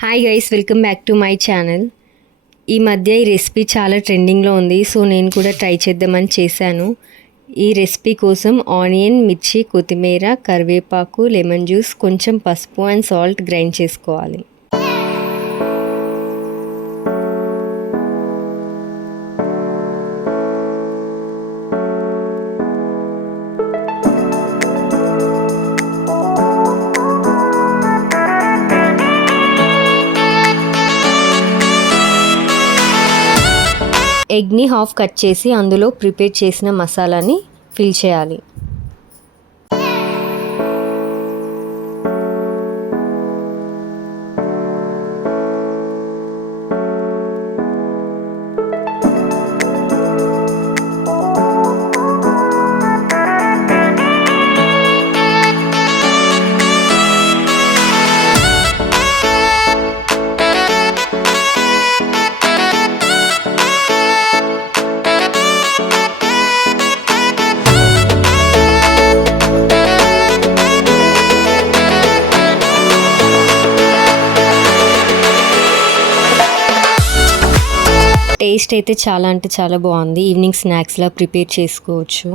Hi guys, welcome back to my channel. ఈ మధ్య ఈ రెసిపీ చాలా ట్రెండింగ్లో ఉంది. సో నేను కూడా ట్రై చేద్దామని చేశాను. ఈ రెసిపీ కోసం ఆనియన్, మిర్చి, కొత్తిమీర, కరివేపాకు, లెమన్ జ్యూస్, కొంచెం పసుపు అండ్ సాల్ట్ గ్రైండ్ చేసుకోవాలి. ఎగ్ని హాఫ్ కట్ చేసి అందులో ప్రిపేర్ చేసిన మసాలాని ఫిల్ చేయాలి. టేస్ట్ అయితే చాలా అంటే చాలా బాగుంది. ఈవినింగ్ స్నాక్స్లా ప్రిపేర్ చేసుకోవచ్చు.